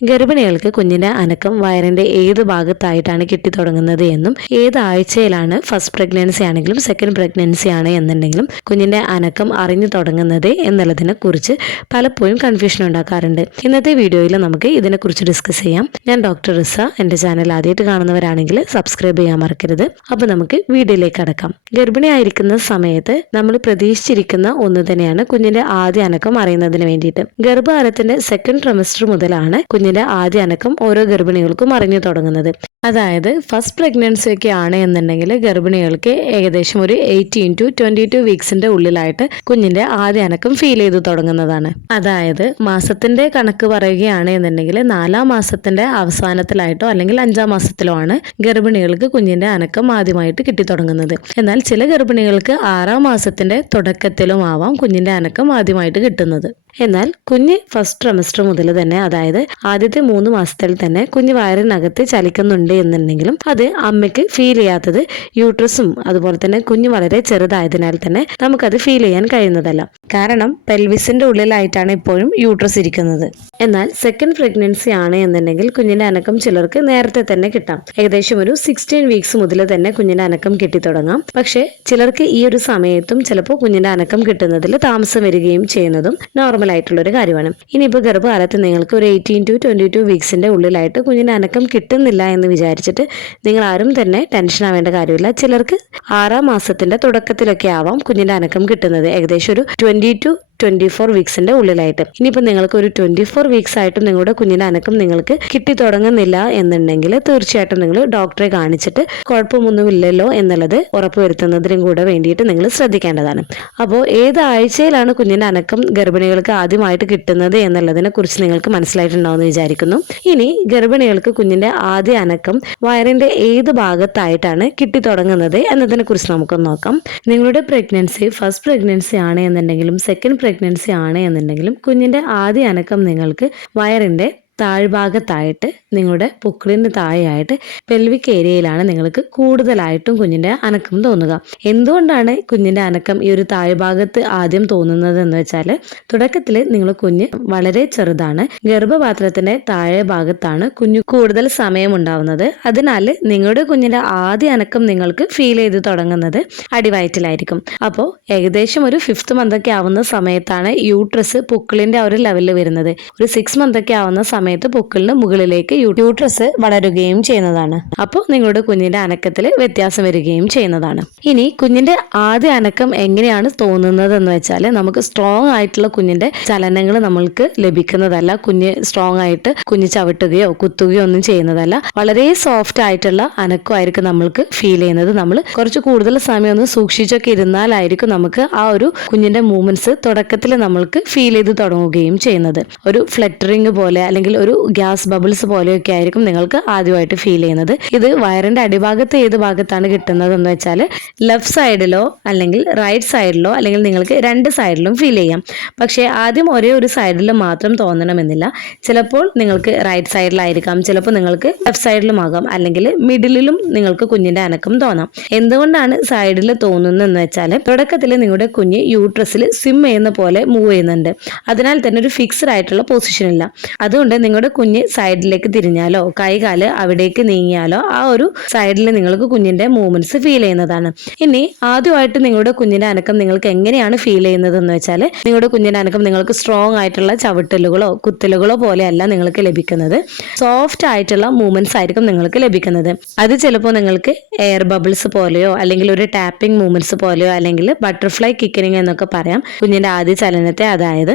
ഗർഭിണികൾക്ക് കുഞ്ഞിന്റെ അനക്കം വയറിന്റെ ഏത് ഭാഗത്തായിട്ടാണ് കിട്ടിത്തുടങ്ങുന്നത് എന്നും ഏത് ആഴ്ചയിലാണ് ഫസ്റ്റ് പ്രഗ്നൻസി ആണെങ്കിലും സെക്കൻഡ് പ്രഗ്നൻസി ആണ് എന്നുണ്ടെങ്കിലും കുഞ്ഞിന്റെ അനക്കം അറിഞ്ഞു തുടങ്ങുന്നത് എന്നുള്ളതിനെ കുറിച്ച് പലപ്പോഴും കൺഫ്യൂഷൻ ഉണ്ടാക്കാറുണ്ട്. ഇന്നത്തെ വീഡിയോയിൽ നമുക്ക് ഇതിനെക്കുറിച്ച് ഡിസ്കസ് ചെയ്യാം. ഞാൻ ഡോക്ടർ റിസ. എന്റെ ചാനൽ ആദ്യമായിട്ട് കാണുന്നവരാണെങ്കിൽ സബ്സ്ക്രൈബ് ചെയ്യാൻ മറക്കരുത്. അപ്പോൾ നമുക്ക് വീഡിയോയിലേക്ക് അടക്കാം ഗർഭിണിയായിരിക്കുന്ന സമയത്ത് നമ്മൾ പ്രതീക്ഷിച്ചിരിക്കുന്ന ഒന്ന് തന്നെയാണ് കുഞ്ഞിന്റെ ആദ്യ അനക്കം അറിയുന്നതിന് വേണ്ടിയിട്ട്. ഗർഭകാലത്തിന്റെ സെക്കൻഡ് ട്രമസ്റ്റർ മുതലാണ് കുഞ്ഞിന്റെ ആദ്യ അനക്കം ഓരോ ഗർഭിണികൾക്കും അറിഞ്ഞു തുടങ്ങുന്നത്. അതായത് ഫസ്റ്റ് പ്രഗ്നൻസി ഒക്കെ ആണ് എന്നുണ്ടെങ്കിൽ ഗർഭിണികൾക്ക് ഏകദേശം ഒരു എയ്റ്റീൻ ടു ട്വന്റി ടു വീക്സിന്റെ ഉള്ളിലായിട്ട് കുഞ്ഞിന്റെ ആദ്യ അനക്കം ഫീൽ ചെയ്തു തുടങ്ങുന്നതാണ്. അതായത് മാസത്തിന്റെ കണക്ക് പറയുകയാണ് എന്നുണ്ടെങ്കിൽ നാലാം മാസത്തിന്റെ അവസാനത്തിലായിട്ടോ അല്ലെങ്കിൽ അഞ്ചാം മാസത്തിലോ ആണ് ഗർഭിണികൾക്ക് കുഞ്ഞിന്റെ അനക്കം ആദ്യമായിട്ട് കിട്ടിത്തുടങ്ങുന്നത് എന്നാൽ ചില ഗർഭിണികൾക്ക് ആറാം മാസത്തിന്റെ തുടക്കത്തിലും ആവാം കുഞ്ഞിന്റെ അനക്കം ആദ്യമായിട്ട് കിട്ടുന്നത്. എന്നാൽ കുഞ്ഞ് ഫസ്റ്റ് ട്രമസ്റ്റർ മുതൽ തന്നെ അതായത് ആദ്യത്തെ മൂന്ന് മാസത്തിൽ തന്നെ കുഞ്ഞ് വയറിനകത്ത് ചലിക്കുന്നുണ്ട് എന്നുണ്ടെങ്കിലും അത് അമ്മയ്ക്ക് ഫീൽ ചെയ്യാത്തത് യൂട്രസും അതുപോലെ തന്നെ കുഞ്ഞ് വളരെ ചെറുതായതിനാൽ തന്നെ നമുക്കത് ഫീൽ ചെയ്യാൻ കഴിയുന്നതല്ല. കാരണം പെൽവിസിന്റെ ഉള്ളിലായിട്ടാണ് ഇപ്പോഴും യൂട്രസ് ഇരിക്കുന്നത്. എന്നാൽ സെക്കൻഡ് പ്രഗ്നൻസി ആണ് എന്നുണ്ടെങ്കിൽ കുഞ്ഞിന്റെ അനക്കം ചിലർക്ക് നേരത്തെ തന്നെ കിട്ടാം. ഏകദേശം ഒരു സിക്സ്റ്റീൻ വീക്സ് മുതൽ തന്നെ കുഞ്ഞിന്റെ അനക്കം കിട്ടി കിട്ടിത്തുടങ്ങാം പക്ഷേ ചിലർക്ക് ഈ ഒരു സമയത്തും ചിലപ്പോൾ കുഞ്ഞിന്റെ അനക്കം കിട്ടുന്നതിൽ താമസം വരികയും ചെയ്യുന്നതും നോർമൽ ആയിട്ടുള്ള ഒരു കാര്യമാണ്. ഇനിയിപ്പോൾ ഗർഭകാലത്ത് നിങ്ങൾക്ക് ഒരു എയ്റ്റീൻ ടു ട്വന്റി ടു വീക്സിന്റെ ഉള്ളിലായിട്ട് കുഞ്ഞിന് അനക്കം കിട്ടുന്നില്ല എന്ന് വിചാരിച്ചിട്ട് നിങ്ങൾ ആരും തന്നെ ടെൻഷൻ ആവേണ്ട കാര്യമില്ല. ചിലർക്ക് ആറാം മാസത്തിന്റെ തുടക്കത്തിലൊക്കെ ആവാം കുഞ്ഞിന്റെ അനക്കം കിട്ടുന്നത്. ഏകദേശം ഒരു ട്വന്റി ടു ട്വന്റി ഫോർ വീക്സിന്റെ ഉള്ളിലായിട്ട്. ഇനിയിപ്പോൾ നിങ്ങൾക്ക് ഒരു ട്വന്റി ഫോർ വീക്സ് ആയിട്ടും നിങ്ങളുടെ കുഞ്ഞിന്റെ അനക്കം നിങ്ങൾക്ക് കിട്ടി തുടങ്ങുന്നില്ല എന്നുണ്ടെങ്കിൽ തീർച്ചയായിട്ടും നിങ്ങൾ ഡോക്ടറെ കാണിച്ചിട്ട് കുഴപ്പമൊന്നുമില്ലല്ലോ എന്നുള്ളത് ഉറപ്പുവരുത്തുന്നതിനും കൂടെ വേണ്ടിയിട്ട് നിങ്ങൾ ശ്രദ്ധിക്കേണ്ടതാണ്. അപ്പോൾ ഏത് ആഴ്ചയിലാണ് കുഞ്ഞിന്റെ അനക്കം ഗർഭിണികൾക്ക് ആദ്യമായിട്ട് കിട്ടുന്നത് എന്നുള്ളതിനെ കുറിച്ച് നിങ്ങൾക്ക് മനസ്സിലായിട്ടുണ്ടാവുമെന്ന് വിചാരിക്കുന്നു. ഇനി ഗർഭിണികൾക്ക് കുഞ്ഞിന്റെ ആദ്യ അനക്കം വയറിന്റെ ഏത് ഭാഗത്തായിട്ടാണ് കിട്ടി തുടങ്ങുന്നത് എന്നതിനെ കുറിച്ച് നമുക്കൊന്ന് നോക്കാം. നിങ്ങളുടെ പ്രഗ്നൻസി ഫസ്റ്റ് പ്രഗ്നൻസി ആണ് എന്നുണ്ടെങ്കിലും സെക്കൻഡ് പ്രഗ്നൻസി ആണ് എന്നുണ്ടെങ്കിലും കുഞ്ഞിന്റെ ആദ്യ അനക്കം നിങ്ങൾക്ക് വയറിന്റെ താഴ്ഭാഗത്തായിട്ട് നിങ്ങളുടെ പൊക്കിളിന് താഴെയായിട്ട് പെൽവിക് ഏരിയയിലാണ് നിങ്ങൾക്ക് കൂടുതലായിട്ടും കുഞ്ഞിന്റെ അനക്കം തോന്നുക. എന്തുകൊണ്ടാണ് കുഞ്ഞിന്റെ അനക്കം ഈ ഒരു താഴ്ഭാഗത്ത് ആദ്യം തോന്നുന്നത് എന്ന് വെച്ചാൽ തുടക്കത്തിൽ നിങ്ങൾ കുഞ്ഞ് വളരെ ചെറുതാണ്. ഗർഭപാത്രത്തിന്റെ താഴെ ഭാഗത്താണ് കുഞ്ഞു കൂടുതൽ സമയം ഉണ്ടാവുന്നത്. അതിനാൽ നിങ്ങളുടെ കുഞ്ഞിന്റെ ആദ്യ അനക്കം നിങ്ങൾക്ക് ഫീൽ ചെയ്ത് തുടങ്ങുന്നത് അടിവയറ്റിലായിരിക്കും. അപ്പോൾ ഏകദേശം ഒരു ഫിഫ്ത്ത് മന്തൊക്കെ ആവുന്ന സമയത്താണ് യൂട്രസ് പൊക്കിളിന്റെ ആ ഒരു ലെവലിൽ വരുന്നത്. ഒരു സിക്സ് മന്തൊക്കെ ആവുന്ന സമയത്ത് പൊക്കിളിന് മുകളിലേക്ക് യൂട്രസ് വളരുകയും ചെയ്യുന്നതാണ്. അപ്പോൾ നിങ്ങളുടെ കുഞ്ഞിന്റെ അനക്കത്തിൽ വ്യത്യാസം വരികയും ചെയ്യുന്നതാണ്. ഇനി കുഞ്ഞിന്റെ ആദ്യ അനക്കം എങ്ങനെയാണ് തോന്നുന്നത് എന്ന് വെച്ചാൽ നമുക്ക് സ്ട്രോങ് ആയിട്ടുള്ള കുഞ്ഞിന്റെ ചലനങ്ങൾ നമ്മൾക്ക് ലഭിക്കുന്നതല്ല. കുഞ്ഞ് സ്ട്രോങ് ആയിട്ട് കുഞ്ഞ് ചവിട്ടുകയോ കുത്തുകയോ ഒന്നും ചെയ്യുന്നതല്ല. വളരെ സോഫ്റ്റ് ആയിട്ടുള്ള അനക്കമായിരിക്കും നമ്മൾക്ക് ഫീൽ ചെയ്യുന്നത്. നമ്മൾ കുറച്ച് കൂടുതൽ സമയം ഒന്ന് സൂക്ഷിച്ചൊക്കെ ഇരുന്നാലായിരിക്കും നമുക്ക് ആ ഒരു കുഞ്ഞിന്റെ മൂവ്മെന്റ്സ് തുടക്കത്തിൽ നമ്മൾക്ക് ഫീൽ ചെയ്ത് തുടങ്ങുകയും ചെയ്യുന്നത്. ഒരു ഫ്ലറ്ററിങ് പോലെ അല്ലെങ്കിൽ ഒരു ഗ്യാസ് ബബിൾസ് പോലെയൊക്കെ ആയിരിക്കും നിങ്ങൾക്ക് ആദ്യമായിട്ട് ഫീൽ ചെയ്യുന്നത്. ഇത് വയറിന്റെ അടിഭാഗത്ത് ഏത് ഭാഗത്താണ് കിട്ടുന്നത് എന്ന് വെച്ചാൽ ലെഫ്റ്റ് സൈഡിലോ അല്ലെങ്കിൽ റൈറ്റ് സൈഡിലോ അല്ലെങ്കിൽ നിങ്ങൾക്ക് രണ്ട് സൈഡിലും ഫീൽ ചെയ്യാം. പക്ഷേ ആദ്യം ഒരേ ഒരു സൈഡിൽ മാത്രം തോന്നണമെന്നില്ല. ചിലപ്പോൾ നിങ്ങൾക്ക് റൈറ്റ് സൈഡിലായിരിക്കാം ചിലപ്പോൾ നിങ്ങൾക്ക് ലെഫ്റ്റ് സൈഡിലും ആകാം അല്ലെങ്കിൽ മിഡിലും നിങ്ങൾക്ക് കുഞ്ഞിന്റെ അനക്കം തോന്നാം. എന്തുകൊണ്ടാണ് സൈഡിൽ തോന്നുന്നതെന്ന് വെച്ചാൽ തുടക്കത്തിൽ നിങ്ങളുടെ കുഞ്ഞ് യൂട്രസിൽ സ്വിം ചെയ്യുന്ന പോലെ മൂവ് ചെയ്യുന്നുണ്ട്. അതിനാൽ തന്നെ ഒരു ഫിക്സ്ഡ് ആയിട്ടുള്ള പൊസിഷൻ ഇല്ല. അതുകൊണ്ട് നിങ്ങളുടെ കുഞ്ഞ് സൈഡിലേക്ക് തിരിഞ്ഞാലോ കൈകാൽ അവിടേക്ക് നീങ്ങിയാലോ ആ ഒരു സൈഡിൽ നിങ്ങൾക്ക് കുഞ്ഞിന്റെ മൂവ്മെന്റ്സ് ഫീൽ ചെയ്യുന്നതാണ്. ഇനി ആദ്യമായിട്ട് നിങ്ങളുടെ കുഞ്ഞിന്റെ അനക്കം നിങ്ങൾക്ക് എങ്ങനെയാണ് ഫീൽ ചെയ്യുന്നത് എന്ന് വെച്ചാൽ നിങ്ങളുടെ കുഞ്ഞിന്റെ അനക്കം നിങ്ങൾക്ക് സ്ട്രോങ് ആയിട്ടുള്ള ചവിട്ടലുകളോ കുത്തലുകളോ പോലെയല്ല നിങ്ങൾക്ക് ലഭിക്കുന്നത്. സോഫ്റ്റ് ആയിട്ടുള്ള മൂവ്മെന്റ്സ് ആയിരിക്കും നിങ്ങൾക്ക് ലഭിക്കുന്നത്. അത് ചിലപ്പോൾ നിങ്ങൾക്ക് എയർ ബബിൾസ് പോലെയോ അല്ലെങ്കിൽ ഒരു ടാപ്പിംഗ് മൂവ്മെന്റ്സ് പോലെയോ അല്ലെങ്കിൽ ബട്ടർഫ്ലൈ കിക്കനിങ് എന്നൊക്കെ പറയാം കുഞ്ഞിന്റെ ആദ്യ ചലനത്തെ. അതായത്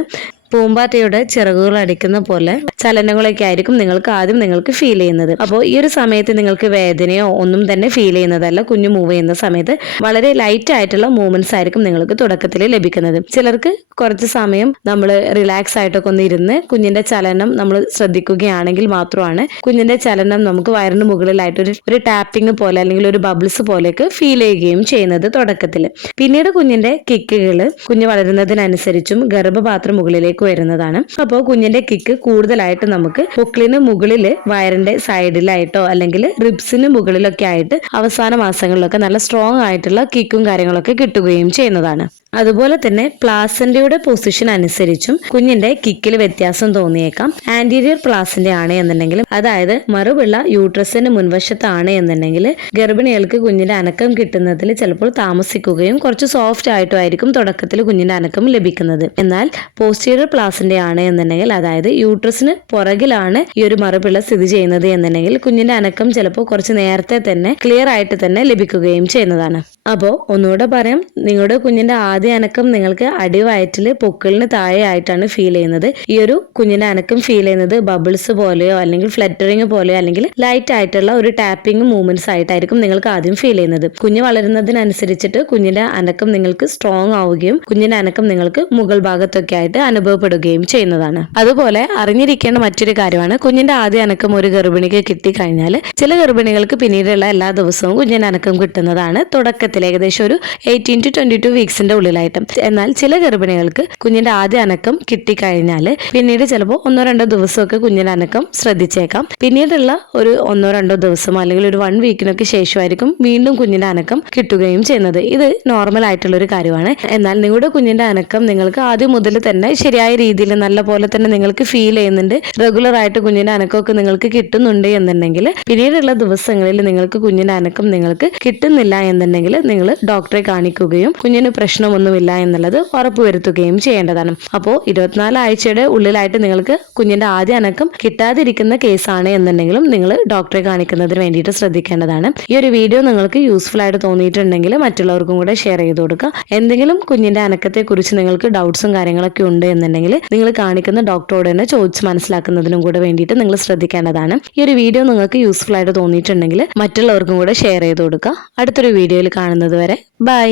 പൂമ്പാറ്റയുടെ ചിറകുകൾ അടിക്കുന്ന പോലെ ചലനങ്ങളൊക്കെ ആയിരിക്കും നിങ്ങൾക്ക് ആദ്യം നിങ്ങൾക്ക് ഫീൽ ചെയ്യുന്നത്. അപ്പോൾ ഈ ഒരു സമയത്ത് നിങ്ങൾക്ക് വേദനയോ ഒന്നും തന്നെ ഫീൽ ചെയ്യുന്നതല്ല. കുഞ്ഞു മൂവ് ചെയ്യുന്ന സമയത്ത് വളരെ ലൈറ്റ് ആയിട്ടുള്ള മൂവ്മെന്റ്സ് ആയിരിക്കും നിങ്ങൾക്ക് തുടക്കത്തിൽ ലഭിക്കുന്നത്. ചിലർക്ക് കുറച്ച് സമയം നമ്മൾ റിലാക്സ് ആയിട്ടൊക്കെ ഒന്ന് ഇരുന്ന് കുഞ്ഞിന്റെ ചലനം നമ്മൾ ശ്രദ്ധിക്കുകയാണെങ്കിൽ മാത്രമാണ് കുഞ്ഞിന്റെ ചലനം നമുക്ക് വയറിന് മുകളിലായിട്ട് ഒരു ഒരു ടാപ്പിംഗ് പോലെ അല്ലെങ്കിൽ ഒരു ബബിൾസ് പോലെയൊക്കെ ഫീൽ ചെയ്യുകയും ചെയ്യുന്നത് തുടക്കത്തിൽ. പിന്നീട് കുഞ്ഞിന്റെ കിക്കുകൾ കുഞ്ഞ് വളരുന്നതിനനുസരിച്ചും ഗർഭപാത്രം മുകളിലേക്ക് വരുന്നതാണ്. അപ്പോൾ കുഞ്ഞിന്റെ കിക്ക് കൂടുതലായിട്ട് നമുക്ക് പൊക്കിളിന് മുകളിൽ വയറിന്റെ സൈഡിലായിട്ടോ അല്ലെങ്കിൽ റിബ്സിന് മുകളിലൊക്കെ ആയിട്ട് അവസാന മാസങ്ങളിലൊക്കെ നല്ല സ്ട്രോങ് ആയിട്ടുള്ള കിക്കും കാര്യങ്ങളൊക്കെ കിട്ടുകയും ചെയ്യുന്നതാണ്. അതുപോലെ തന്നെ പ്ലാസന്റയുടെ പൊസിഷൻ അനുസരിച്ചും കുഞ്ഞിന്റെ കിക്കിൽ വ്യത്യാസം തോന്നിയേക്കാം. ആന്റീരിയർ പ്ലാസന്റ ആണ് എന്നുണ്ടെങ്കിൽ അതായത് മറുപിള്ള യൂട്രസിന് മുൻവശത്താണ് എന്നുണ്ടെങ്കിൽ ഗർഭിണികൾക്ക് കുഞ്ഞിന്റെ അനക്കം കിട്ടുന്നതിൽ ചിലപ്പോൾ താമസിക്കുകയും കുറച്ച് സോഫ്റ്റ് ആയിട്ടുമായിരിക്കും തുടക്കത്തിൽ കുഞ്ഞിന്റെ അനക്കം ലഭിക്കുന്നത്. എന്നാൽ പോസ്റ്റീരിയർ പ്ലാസന്റ ആണ് എന്നുണ്ടെങ്കിൽ അതായത് യൂട്രസിന് പുറകിലാണ് ഈ ഒരു മറുപിള്ള സ്ഥിതി ചെയ്യുന്നത് എന്നുണ്ടെങ്കിൽ കുഞ്ഞിന്റെ അനക്കം ചിലപ്പോൾ കുറച്ച് നേരത്തെ തന്നെ ക്ലിയർ ആയിട്ട് തന്നെ ലഭിക്കുകയും ചെയ്യുന്നതാണ്. അപ്പോൾ ഒന്നുകൂടെ പറയാം. നിങ്ങളുടെ കുഞ്ഞിന്റെ ആദ്യ അനക്കം നിങ്ങൾക്ക് അടിവയറ്റിൽ പൊക്കിളിന് താഴെയായിട്ടാണ് ഫീൽ ചെയ്യുന്നത്. ഈ ഒരു കുഞ്ഞിന്റെ അനക്കം ഫീൽ ചെയ്യുന്നത് ബബിൾസ് പോലെയോ അല്ലെങ്കിൽ ഫ്ലറ്ററിങ് പോലെയോ അല്ലെങ്കിൽ ലൈറ്റ് ആയിട്ടുള്ള ഒരു ടാപ്പിംഗ് മൂവ്മെന്റ്സ് ആയിട്ടായിരിക്കും നിങ്ങൾക്ക് ആദ്യം ഫീൽ ചെയ്യുന്നത്. കുഞ്ഞ് വളരുന്നതിനനുസരിച്ചിട്ട് കുഞ്ഞിന്റെ അനക്കം നിങ്ങൾക്ക് സ്ട്രോങ് ആവുകയും കുഞ്ഞിന്റെ അനക്കം നിങ്ങൾക്ക് മുകൾ ഭാഗത്തൊക്കെ ആയിട്ട് അനുഭവപ്പെടുകയും ചെയ്യുന്നതാണ്. അതുപോലെ അറിഞ്ഞിരിക്കേണ്ട മറ്റൊരു കാര്യമാണ്. കുഞ്ഞിന്റെ ആദ്യ അനക്കം ഒരു ഗർഭിണിക്ക് കിട്ടിക്കഴിഞ്ഞാൽ ചില ഗർഭിണികൾക്ക് പിന്നീടുള്ള എല്ലാ ദിവസവും കുഞ്ഞിന്റെ അനക്കം കിട്ടുന്നതാണ്. തുടക്കത്തിൽ ഏകദേശം ഒരു എയ്റ്റീൻ ടു ട്വന്റി ടു വീക്സിന്റെ ഉള്ളിലായിട്ട്. എന്നാൽ ചില ഗർഭിണികൾക്ക് കുഞ്ഞിന്റെ ആദ്യ അനക്കം കിട്ടിക്കഴിഞ്ഞാൽ പിന്നീട് ചിലപ്പോൾ ഒന്നോ രണ്ടോ ദിവസമൊക്കെ കുഞ്ഞിന്റെ അനക്കം ശ്രദ്ധിച്ചേക്കാം. പിന്നീടുള്ള ഒരു ഒന്നോ രണ്ടോ ദിവസം അല്ലെങ്കിൽ ഒരു വൺ വീക്കിനൊക്കെ ശേഷമായിരിക്കും വീണ്ടും കുഞ്ഞിന്റെ അനക്കം കിട്ടുകയും ചെയ്യുന്നത്. ഇത് നോർമൽ ആയിട്ടുള്ള ഒരു കാര്യമാണ്. എന്നാൽ നിങ്ങളുടെ കുഞ്ഞിന്റെ അനക്കം നിങ്ങൾക്ക് ആദ്യം മുതൽ തന്നെ ശരിയായ രീതിയിൽ നല്ല പോലെ തന്നെ നിങ്ങൾക്ക് ഫീൽ ചെയ്യുന്നുണ്ട്. റെഗുലർ ആയിട്ട് കുഞ്ഞിന്റെ അനക്കമൊക്കെ നിങ്ങൾക്ക് കിട്ടുന്നുണ്ട് എന്നുണ്ടെങ്കിൽ പിന്നീടുള്ള ദിവസങ്ങളിൽ നിങ്ങൾക്ക് കുഞ്ഞിന്റെ അനക്കം നിങ്ങൾക്ക് കിട്ടുന്നില്ല എന്നുണ്ടെങ്കിൽ നിങ്ങൾ ഡോക്ടറെ കാണിക്കുകയും കുഞ്ഞിന് പ്രശ്നമൊന്നുമില്ല എന്നുള്ളത് ഉറപ്പുവരുത്തുകയും ചെയ്യേണ്ടതാണ്. അപ്പോൾ ഇരുപത്തിനാല് ആഴ്ചയുടെ ഉള്ളിലായിട്ട് നിങ്ങൾക്ക് കുഞ്ഞിന്റെ ആദ്യ അനക്കം കിട്ടാതിരിക്കുന്ന കേസാണ് എന്നുണ്ടെങ്കിലും നിങ്ങൾ ഡോക്ടറെ കാണിക്കുന്നതിന് വേണ്ടിയിട്ട് ശ്രദ്ധിക്കേണ്ടതാണ്. ഈ ഒരു വീഡിയോ നിങ്ങൾക്ക് യൂസ്ഫുൾ ആയിട്ട് തോന്നിയിട്ടുണ്ടെങ്കിൽ മറ്റുള്ളവർക്കും കൂടെ ഷെയർ ചെയ്ത് കൊടുക്കുക. എന്തെങ്കിലും കുഞ്ഞിന്റെ അനക്കത്തെ കുറിച്ച് നിങ്ങൾക്ക് ഡൗട്ട്സും കാര്യങ്ങളൊക്കെ ഉണ്ട് എന്നുണ്ടെങ്കിൽ നിങ്ങൾ കാണിക്കുന്ന ഡോക്ടറോട് തന്നെ ചോദിച്ച് മനസ്സിലാക്കുന്നതിനും കൂടെ വേണ്ടിയിട്ട് നിങ്ങൾ ശ്രദ്ധിക്കേണ്ടതാണ്. ഈ ഒരു വീഡിയോ നിങ്ങൾക്ക് യൂസ്ഫുൾ ആയിട്ട് തോന്നിയിട്ടുണ്ടെങ്കിൽ മറ്റുള്ളവർക്കും കൂടെ ഷെയർ ചെയ്ത് കൊടുക്കുക. അടുത്തൊരു വീഡിയോയിൽ കാണുന്നത് വരെ. ബൈ